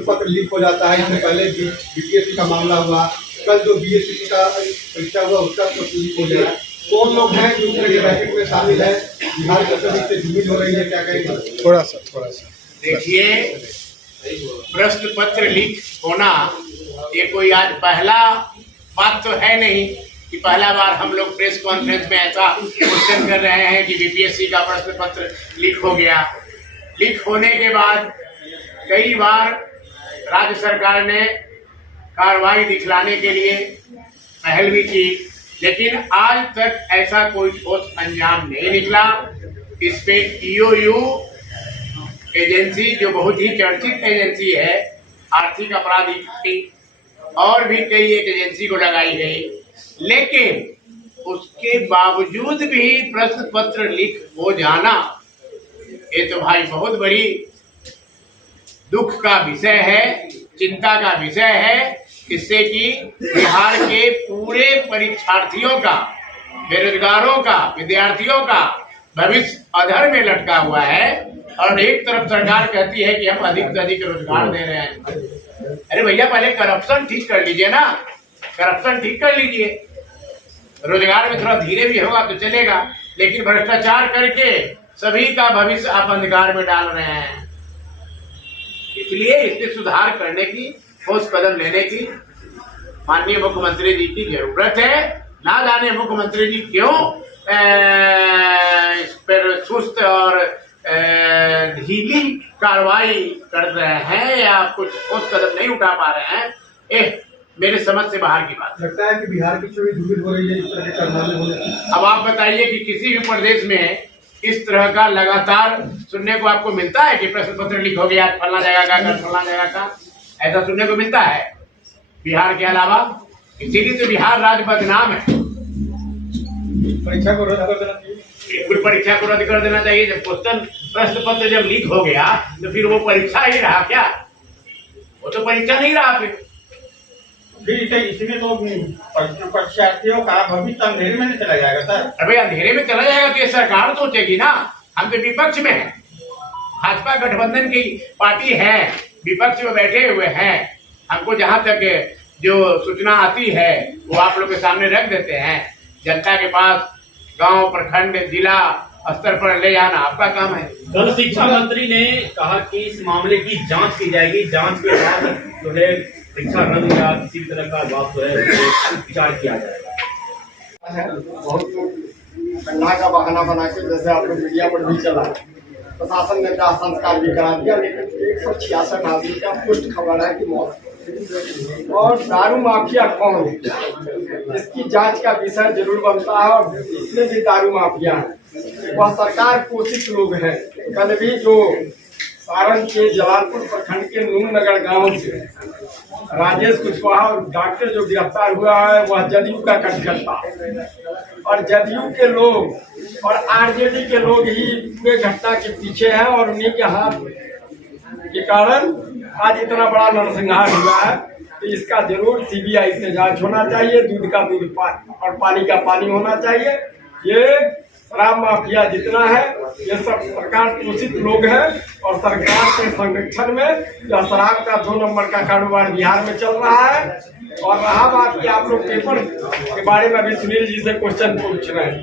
पत्र लीक हो जाता है। इससे पहले बीपीएससी का मामला हुआ, कल जो बीएससी का परीक्षा हुआ उसका पत्र लीक हो गया। कौन लोग हैं जो के रैकेट में शामिल है? बिहार की सभी से झूठ हो रही है, क्या कहेंगे? थोड़ा सा देखिए, प्रश्न पत्र लीक होना ये कोई आज पहला बात तो है नहीं कि पहला बार हम लोग प्रेस कॉन्फ्रेंस में ऐसा क्वेश्चन कर रहे हैं कि बीपीएससी का प्रश्न पत्र लीक हो गया। लीक होने के बाद कई बार राज्य सरकार ने कार्रवाई दिखलाने के लिए पहल भी की, लेकिन आज तक ऐसा कोई ठोस अंजाम नहीं निकला। इस पे ईओयू एजेंसी, जो बहुत ही चर्चित एजेंसी है, आर्थिक अपराध इकाई और भी कई एक एजेंसी को लगाई गई, लेकिन उसके बावजूद भी प्रश्न पत्र लीक हो जाना ये तो भाई बहुत बड़ी दुख का विषय है, चिंता का विषय है। इससे कि बिहार के पूरे परीक्षार्थियों का, बेरोजगारों का, विद्यार्थियों का भविष्य अधर में लटका हुआ है। और एक तरफ सरकार कहती है कि हम अधिक से अधिक रोजगार दे रहे हैं। अरे भैया, पहले करप्शन ठीक कर लीजिए ना, करप्शन ठीक कर लीजिए। रोजगार में थोड़ा धीरे भी होगा तो चलेगा, लेकिन भ्रष्टाचार करके सभी का भविष्य आप अंधकार में डाल रहे हैं। इसलिए इसमें सुधार करने की, ठोस कदम लेने की माननीय मुख्यमंत्री जी की जरूरत है। ना जाने मुख्यमंत्री जी क्यों इस पर सुस्त और ढीली कार्रवाई कर रहे हैं या कुछ ठोस कदम नहीं उठा पा रहे हैं। मेरे समझ से बाहर की बात लगता है कि बिहार की छवि धूमिल हो रही है इस तरह के कारनामे होने की। अब आप बताइए कि किसी भी प्रदेश में इस तरह का लगातार सुनने को आपको मिलता है कि प्रश्न पत्र लीक हो गया, फलना जगह का, कल फलना जगह का, ऐसा सुनने को मिलता है बिहार के अलावा? इसीलिए तो बिहार राज्य बदनाम है। परीक्षा को रद्द कर देना चाहिए। बिल्कुल परीक्षा को रद्द कर देना चाहिए। जब प्रश्न पत्र जब लीक हो गया तो फिर वो परीक्षा ही रहा क्या? वो तो परीक्षा नहीं रहा। फिर इसमें तो परीक्षार्थियों का भविष्य अंधेरे में नहीं चला जाएगा सर? अरे अंधेरे में चला जाएगा तो ये सरकार सोचेगी ना। हम तो विपक्ष में है, भाजपा गठबंधन की पार्टी है, विपक्ष में बैठे हुए हैं। हमको जहां तक जो सूचना आती है वो आप लोग के सामने रख देते हैं। जनता के पास गांव, प्रखंड, जिला स्तर पर ले जाना आपका काम है। कल शिक्षा मंत्री ने कहा कि इस मामले की जांच की जाएगी, जांच के बाद जो है शिक्षा रद्द या किसी भी तरह का बात जो है विचार किया जाएगा। बहुत ठंडा का बहाना बना के, जैसे आपने मीडिया पर भी चला, प्रशासन ने दाह संस्कार भी करा दिया, लेकिन 166 आदमी का पुष्ट खबर है कि मौत। और दारू माफिया कौन है, इसकी जांच का विषय जरूर बनता है। और जितने भी दारू माफिया है वह सरकार पोषित लोग हैं। कल भी जो सारण के जलालपुर प्रखंड के नूरनगर गांव से राजेश कुशवाहा और डॉक्टर जो गिरफ्तार हुआ है वह जदयू का कार्यकर्ता, और जदयू के लोग और आरजेडी के लोग ही पूरे घटना के पीछे हैं। और उन्हीं के हाथ के कारण आज इतना बड़ा नरसंहार हुआ है। तो इसका जरूर सीबीआई से जांच होना चाहिए। दूध का दूध और पानी का पानी होना चाहिए। ये शराब माफिया जितना है ये सब सरकार पोषित लोग हैं, और सरकार के संरक्षण में यह शराब का 2 नंबर का कारोबार बिहार में चल रहा है। और रहा बात कि आप लोग पेपर के बारे में भी सुनील जी से क्वेश्चन पूछ रहे हैं।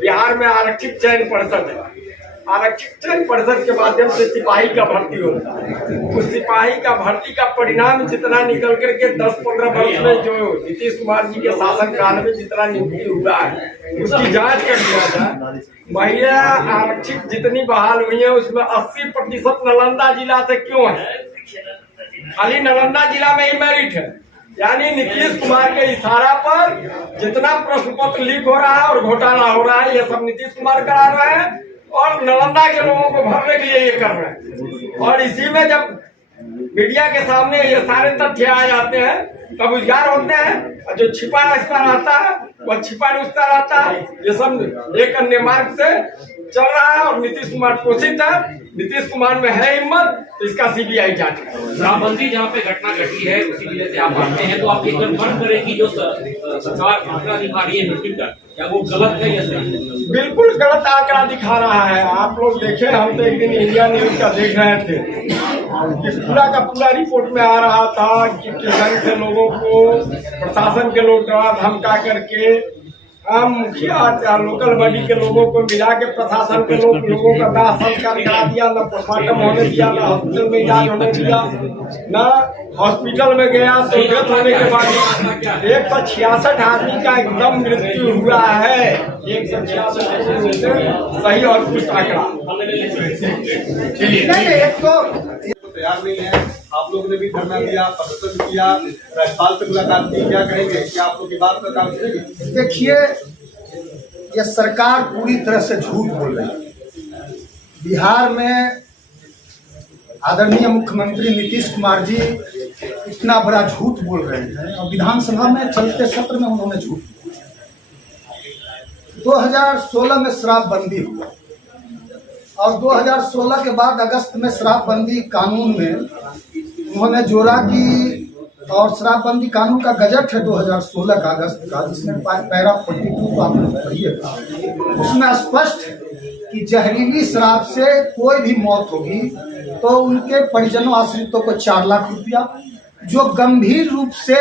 बिहार में आरक्षित चयन परिषद है। आरक्षित चयन परिषद के माध्यम से सिपाही का भर्ती होता है। उस सिपाही का भर्ती का परिणाम जितना निकल करके 10-15 वर्ष में जो नीतीश कुमार जी के शासन काल में जितना नियुक्ति हुआ है उसकी जांच कर लिया जाए। महिला आरक्षित जितनी बहाल हुई है उसमें 80% नालंदा जिला से क्यों है? खाली नालंदा जिला में ही मेरिट है। यानी नीतीश कुमार के इशारा पर जितना प्रश्न पत्र लीक हो रहा है और घोटाला हो रहा है, ये सब नीतीश कुमार करा रहे हैं और नालंदा के लोगों को भरने के लिए ये कर रहे हैं। और इसी में जब मीडिया के सामने ये सारे तथ्य आ जाते हैं तब उजागर होते हैं, और जो छिपा रास्ता रहता है वह छिपा रास्ता रहता है। ये सब एक अन्य मार्ग से चल रहा है और नीतीश कुमार पोषित है। नीतीश कुमार में है हिम्मत तो इसका सीबीआई जांच करे। रामबंदी जहाँ पे घटना घटी है उसी वजह से आप मानते हैं, तो आप एक कंफर्म करें कि जो सरकार आंकड़ा दिखा रही है मृत्यु का, क्या वो गलत है या सही? बिल्कुल गलत आंकड़ा दिखा रहा है। आप लोग देखे, हम तो एक दिन इंडिया न्यूज का देख रहे थे, कि पूरा का पूरा रिपोर्ट में आ रहा था कि किस ढंग से लोगों को प्रशासन के लोग डरा धमका करके आम मुखिया लोकल बॉडी के लोगों को मिला के प्रशासन के लोगों का दाह संस्कार करा दिया, न पोस्टमार्टम होने दिया, न हॉस्पिटल में इलाज होने दिया, न हॉस्पिटल में गया तो डेथ होने के बाद 166 आदमी का एकदम मृत्यु हुआ है। 166 आदमी से सही और कुछ आंकड़ा नहीं, एक तो तैयार नहीं है। आप लोगों ने भी धरना दिया, प्रदर्शन किया, राज्यपाल से मुलाकात की, क्या कहेंगे? क्या आप लोग की बात सरकार सुनेगी? देखिए, ये सरकार पूरी तरह से झूठ बोल रही है। बिहार में आदरणीय मुख्यमंत्री नीतीश कुमार जी इतना बड़ा झूठ बोल रहे हैं और विधानसभा में चलते सत्र में उन्होंने झूठ बोला। 2016 में शराबबंदी हुआ और 2016 के बाद अगस्त में शराबबंदी कानून में उन्होंने जोड़ा कि और शराबबंदी कानून का गजट है 2016 का अगस्त का, जिसमें पैरा 42 को आपने पढ़िएगा, उसमें स्पष्ट है कि जहरीली शराब से कोई भी मौत होगी तो उनके परिजनों आश्रितों को 4 लाख रुपया, जो गंभीर रूप से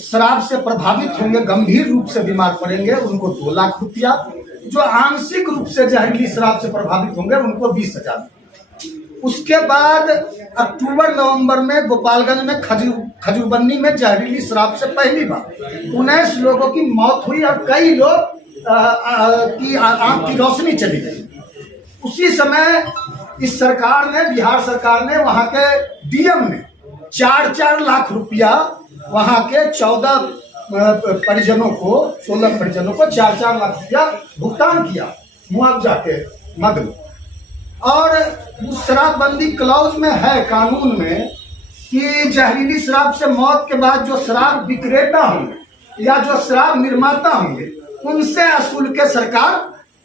शराब से प्रभावित होंगे, गंभीर रूप से बीमार पड़ेंगे, उनको 2 लाख रुपया, जो आंशिक रूप से जहरीली शराब से प्रभावित होंगे उनको 20,000। उसके बाद अक्टूबर नवंबर में गोपालगंज में खजूरबन्नी में जहरीली शराब से पहली बार 19 लोगों की मौत हुई और कई लोग की आंख की रोशनी चली गई। उसी समय इस सरकार ने, बिहार सरकार ने, वहां के डीएम ने 4-4 लाख रुपया वहां के 14 परिजनों को, 16 परिजनों को 4-4 लाख रुपया भुगतान किया मुआवजा के मद में। और उस शराबबंदी क्लॉज में है कानून में कि जहरीली शराब से मौत के बाद जो शराब विक्रेता होंगे या जो शराब निर्माता होंगे उनसे असूल के सरकार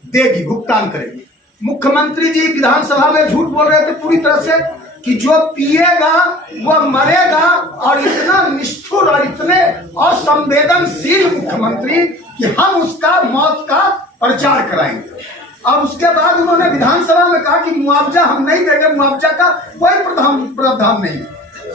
देगी, भुगतान करेगी। मुख्यमंत्री जी विधानसभा में झूठ बोल रहे थे पूरी तरह से कि जो पिएगा वो मरेगा, और इतना निष्ठुर और इतने असंवेदनशील मुख्यमंत्री कि हम उसका मौत का प्रचार कराएंगे। और उसके बाद उन्होंने विधानसभा में कहा कि मुआवजा हम नहीं देंगे, मुआवजा का कोई प्रावधान नहीं।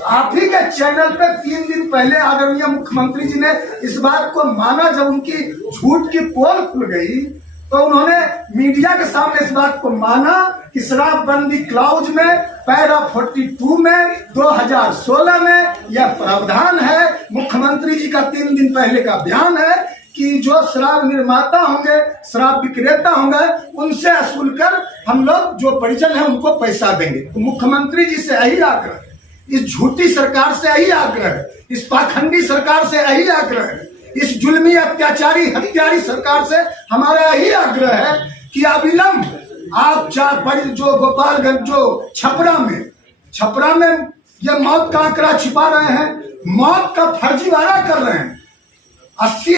आप ही के चैनल पे 3 दिन पहले आदरणीय मुख्यमंत्री जी ने इस बात को माना, जब उनकी झूठ की पोल खुल गई तो उन्होंने मीडिया के सामने इस बात को माना कि शराबबंदी क्लॉज में पैरा 42 में 2016 में यह प्रावधान है। मुख्यमंत्री जी का 3 दिन पहले का बयान है कि जो शराब निर्माता होंगे, शराब विक्रेता होंगे, उनसे असूल कर हम लोग जो परिजन है उनको पैसा देंगे। तो मुख्यमंत्री जी से यही आग्रह है, इस झूठी सरकार से यही आग्रह है, इस पाखंडी सरकार से यही आग्रह है, इस जुल्मी अत्याचारी हत्यारी सरकार से हमारा यही आग्रह है कि अविलंब आप जो गोपालगंज, जो छपरा में यह मौत का आंकड़ा छिपा रहे हैं, मौत का फर्जीवाड़ा कर रहे हैं। 80